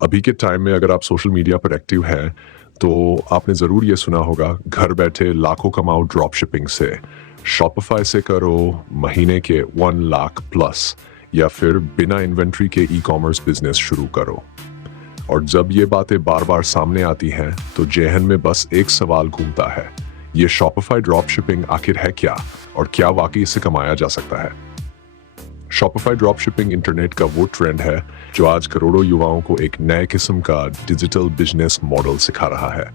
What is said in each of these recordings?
अभी के टाइम में अगर आप सोशल मीडिया पर एक्टिव हैं, तो आपने ज़रूर ये सुना होगा, घर बैठे लाखों कमाओ ड्रॉप शिपिंग से। शॉपिफ़ाई से करो महीने के 1 लाख प्लस, या फिर बिना इन्वेंट्री के ई-कॉमर्स बिजनेस शुरू करो। और जब ये बातें बार-बार सामने आती हैं, तो जेहन में बस एक सवाल घूमता है, ये शॉपिफ़ाई ड्रॉप शिपिंग आखिर है क्या? और क्या वाकई इससे कमाया जा सकता है? शॉपिफ़ाई ड्रॉप शिपिंग इंटरनेट का वो ट्रेंड है जो आज करोड़ों युवाओं को एक नए किस्म का डिजिटल बिजनेस मॉडल सिखा रहा है।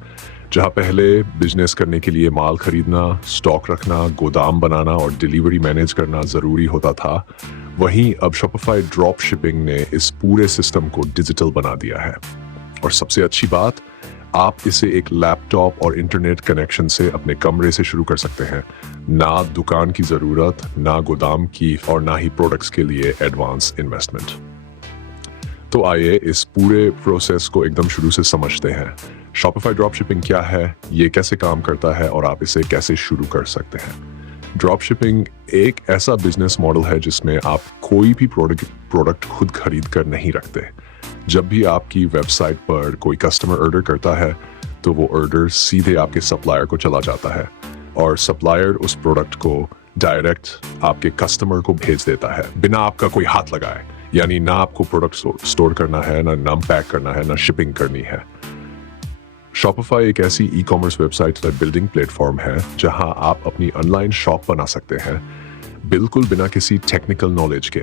जहां पहले बिजनेस करने के लिए माल खरीदना, स्टॉक रखना, गोदाम बनाना और डिलीवरी मैनेज करना जरूरी होता था, वहीं अब शॉपिफ़ाई ड्रॉप शिपिंग ने इस पूरे सिस्टम को डिजिटल बना दिया है। और सबसे अच्छी बात, आप इसे एक लैपटॉप और इंटरनेट कनेक्शन से अपने कमरे से शुरू कर सकते हैं। ना दुकान की जरूरत, ना गोदाम की, और ना ही प्रोडक्ट्स के लिए एडवांस इन्वेस्टमेंट। तो आइए इस पूरे प्रोसेस को एकदम शुरू से समझते हैं। शॉपिफ़ाई ड्रॉप शिपिंग क्या है, ये कैसे काम करता है और आप इसे कैसे शुरू कर सकते हैं। ड्रॉप शिपिंग एक ऐसा बिजनेस मॉडल है जिसमें आप कोई भी प्रोडक्ट खुद खरीद कर नहीं रखते। जब भी आपकी वेबसाइट पर कोई कस्टमर ऑर्डर करता है, तो वो ऑर्डर सीधे आपके सप्लायर को चला जाता है और सप्लायर उस प्रोडक्ट को डायरेक्ट आपके कस्टमर को भेज देता है, बिना आपका कोई हाथ लगाए। यानी ना आपको प्रोडक्ट स्टोर करना है, ना पैक करना है, ना शिपिंग करनी है। शॉपिफ़ाई एक ऐसी ई-कॉमर्स वेबसाइट बिल्डिंग प्लेटफॉर्म है जहां आप अपनी ऑनलाइन शॉप बना सकते हैं, बिल्कुल बिना किसी टेक्निकल नॉलेज के।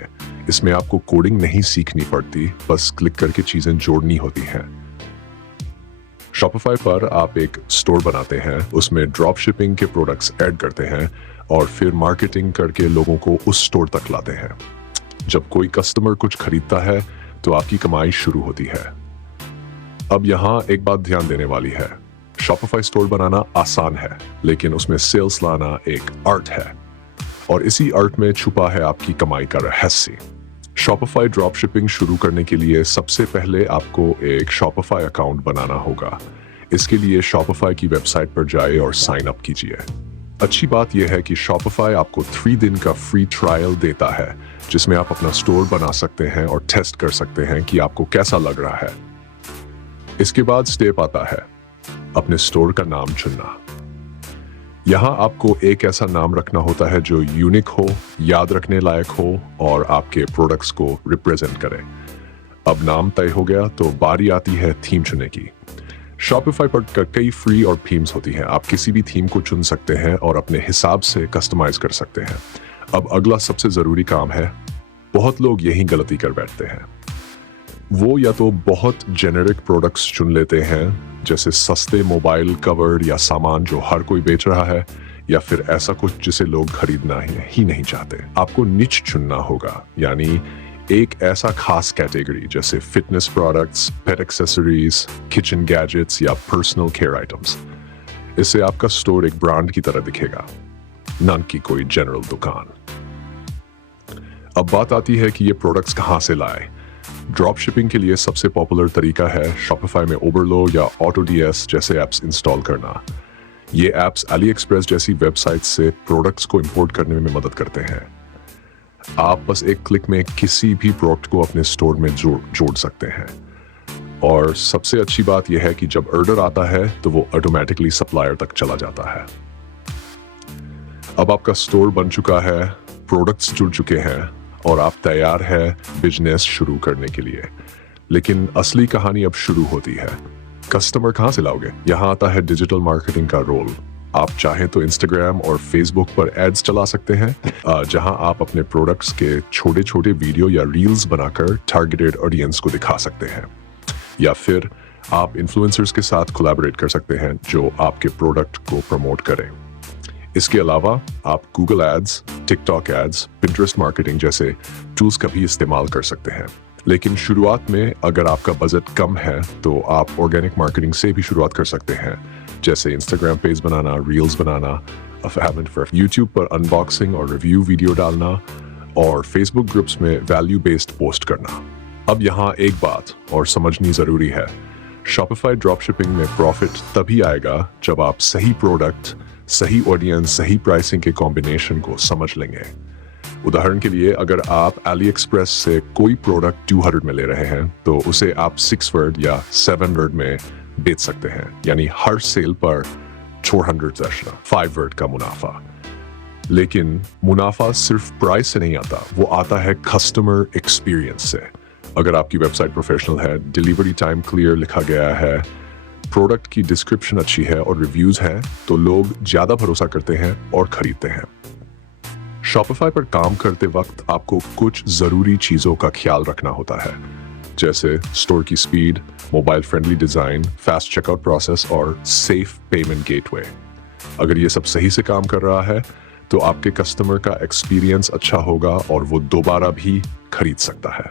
इसमें आपको कोडिंग नहीं सीखनी पड़ती, बस क्लिक करके चीजें जोड़नी होती हैं। शॉपिफ़ाई पर आप एक स्टोर बनाते हैं, उसमें ड्रॉप शिपिंग के प्रोडक्ट्स ऐड करते हैं और फिर मार्केटिंग करके लोगों को उस स्टोर तक लाते हैं। जब कोई कस्टमर कुछ खरीदता है, तो आपकी कमाई शुरू होती है। अब यहाँ एक बात ध्यान देने वाली है, शॉपिफ़ाई स्टोर बनाना आसान है, लेकिन उसमें सेल्स लाना एक आर्ट है, और इसी आर्ट में छुपा है आपकी कमाई का रहस्य। शॉपिफ़ाई ड्रॉप शिपिंग शुरू करने के लिए सबसे पहले आपको एक शॉपिफ़ाई अकाउंट बनाना होगा। इसके लिए शॉपिफ़ाई की वेबसाइट पर जाए और साइन अप कीजिए। अच्छी बात यह है कि शॉपिफ़ाई आपको 3 दिन का फ्री ट्रायल देता है, जिसमें आप अपना स्टोर बना सकते हैं और टेस्ट कर सकते हैं कि आपको कैसा लग रहा है। इसके बाद स्टेप आता है अपने स्टोर का नाम चुनना। यहाँ आपको एक ऐसा नाम रखना होता है जो यूनिक हो, याद रखने लायक हो और आपके प्रोडक्ट्स को रिप्रेजेंट करे। अब नाम तय हो गया, तो बारी आती है थीम चुनने की। शॉपिफ़ाई पर कई फ्री और थीम्स होती हैं। आप किसी भी थीम को चुन सकते हैं और अपने हिसाब से कस्टमाइज कर सकते हैं। अब अगला सबसे जरूरी काम है, बहुत लोग यही गलती कर बैठते हैं। वो या तो बहुत जेनेरिक प्रोडक्ट्स चुन लेते हैं, जैसे सस्ते मोबाइल कवर या सामान जो हर कोई बेच रहा है, या फिर ऐसा कुछ जिसे लोग खरीदना ही नहीं चाहते। आपको निच चुनना होगा, यानी एक ऐसा खास कैटेगरी जैसे फिटनेस प्रोडक्ट्स, पेट एक्सेसरीज, किचन गैजेट्स या पर्सनल केयर आइटम्स। इससे आपका स्टोर एक ब्रांड की तरह दिखेगा, न कि कोई जनरल दुकान। अब बात आती है कि ये प्रोडक्ट्स कहाँ से लाए। ड्रॉप शिपिंग के लिए सबसे पॉपुलर तरीका है शॉपिफ़ाई में ओवरलो या ऑटोडीएस जैसे ऐप्स इंस्टॉल करना। ये ऐप्स अली एक्सप्रेस जैसी वेबसाइट से प्रोडक्ट्स को इंपोर्ट करने में मदद करते हैं। आप बस एक क्लिक में किसी भी प्रोडक्ट को अपने स्टोर में जोड़ सकते हैं। और सबसे अच्छी बात यह है कि जब ऑर्डर आता है, तो वो ऑटोमेटिकली सप्लायर तक चला जाता है। अब आपका स्टोर बन चुका है, प्रोडक्ट्स जुड़ चुके हैं और आप तैयार है बिजनेस शुरू करने के लिए। लेकिन असली कहानी अब शुरू होती है। कस्टमर कहाँ से लाओगे? यहाँ आता है डिजिटल मार्केटिंग का रोल। आप चाहें तो इंस्टाग्राम और फेसबुक पर एड्स चला सकते हैं, जहां आप अपने प्रोडक्ट्स के छोटे छोटे वीडियो या रील्स बनाकर टारगेटेड ऑडियंस को दिखा सकते हैं। या फिर आप इन्फ्लुएंसर्स के साथ कोलैबोरेट कर सकते हैं जो आपके प्रोडक्ट को प्रमोट करें। इसके अलावा आप Google ads, TikTok ads, Pinterest marketing जैसे टूल्स का भी इस्तेमाल कर सकते हैं। लेकिन शुरुआत में अगर आपका बजट कम है, तो आप ऑर्गेनिक मार्केटिंग से भी शुरुआत कर सकते हैं, जैसे इंस्टाग्राम पेज बनाना, रील्स बनाना, यूट्यूब पर अनबॉक्सिंग और रिव्यू वीडियो डालना, और फेसबुक ग्रुप्स में वैल्यू बेस्ड पोस्ट करना। अब यहाँ एक बात और समझनी जरूरी है, शॉपिफ़ाई ड्रॉप शिपिंग में प्रॉफिट तभी आएगा जब आप सही प्रोडक्ट, सही ऑडियंस, सही प्राइसिंग के कॉम्बिनेशन को समझ लेंगे। उदाहरण के लिए अगर आप AliExpress से कोई प्रोडक्ट 200 में ले रहे हैं तो उसे आप 6 वर्ड या 7 वर्ड में बेच सकते हैं, यानी हर सेल पर 400 extra 5 वर्ड का मुनाफा। लेकिन मुनाफा सिर्फ प्राइस से नहीं आता, वो आता है कस्टमर एक्सपीरियंस से। अगर आपकी वेबसाइट प्रोफेशनल है, डिलीवरी टाइम क्लियर लिखा गया है, प्रोडक्ट की डिस्क्रिप्शन अच्छी है और रिव्यूज हैं, तो लोग ज्यादा भरोसा करते हैं और खरीदते हैं। शॉपिफाई पर काम करते वक्त आपको कुछ जरूरी चीजों का ख्याल रखना होता है, जैसे स्टोर की speed, mobile friendly design, fast checkout process और सेफ पेमेंट गेटवे। अगर ये सब सही से काम कर रहा है तो आपके कस्टमर का एक्सपीरियंस अच्छा होगा और वो दोबारा भी खरीद सकता है।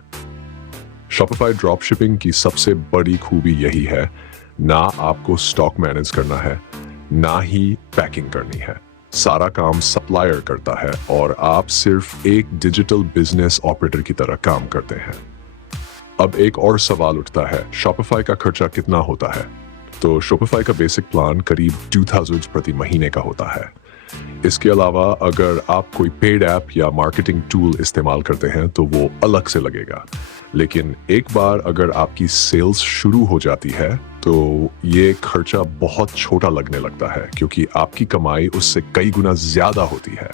शॉपिफाई ड्रॉप शिपिंग की सबसे बड़ी खूबी यही है, ना आपको स्टॉक मैनेज करना है, ना ही पैकिंग करनी है। सारा काम सप्लायर करता है और आप सिर्फ एक डिजिटल बिजनेस ऑपरेटर की तरह काम करते हैं। अब एक और सवाल उठता है, शॉपिफाई का खर्चा कितना होता है? तो शॉपिफाई का बेसिक प्लान करीब 2000 प्रति महीने का होता है। इसके अलावा अगर आप कोई पेड ऐप या मार्केटिंग टूल इस्तेमाल करते हैं तो वो अलग से लगेगा। लेकिन एक बार अगर आपकी सेल्स शुरू हो जाती है तो ये खर्चा बहुत छोटा लगने लगता है, क्योंकि आपकी कमाई उससे कई गुना ज्यादा होती है।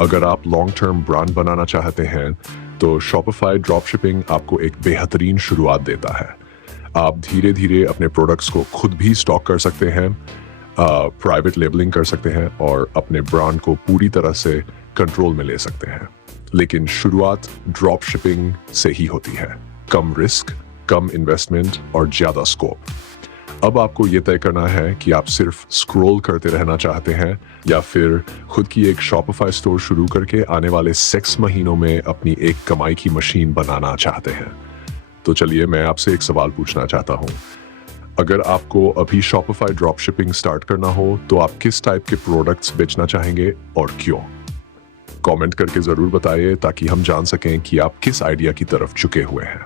अगर आप लॉन्ग टर्म ब्रांड बनाना चाहते हैं तो शॉपिफाई ड्रॉप शिपिंग आपको एक बेहतरीन शुरुआत देता है। आप धीरे धीरे अपने प्रोडक्ट्स को खुद भी स्टॉक कर सकते हैं, प्राइवेट लेबलिंग कर सकते हैं और अपने ब्रांड को पूरी तरह से कंट्रोल में ले सकते हैं। लेकिन शुरुआत ड्रॉप शिपिंग से ही होती है। कम रिस्क, कम इन्वेस्टमेंट और ज्यादा स्कोप। अब आपको ये तय करना है कि आप सिर्फ स्क्रॉल करते रहना चाहते हैं या फिर खुद की एक शॉपिफाई स्टोर शुरू करके आने वाले 6 महीनों में अपनी एक कमाई की मशीन बनाना चाहते हैं। तो चलिए मैं आपसे एक सवाल पूछना चाहता हूँ। अगर आपको अभी शॉपिफाई ड्रॉप शिपिंग स्टार्ट करना हो तो आप किस टाइप के प्रोडक्ट्स बेचना चाहेंगे और क्यों? कमेंट करके जरूर बताइए ताकि हम जान सकें कि आप किस आइडिया की तरफ झुके हुए हैं।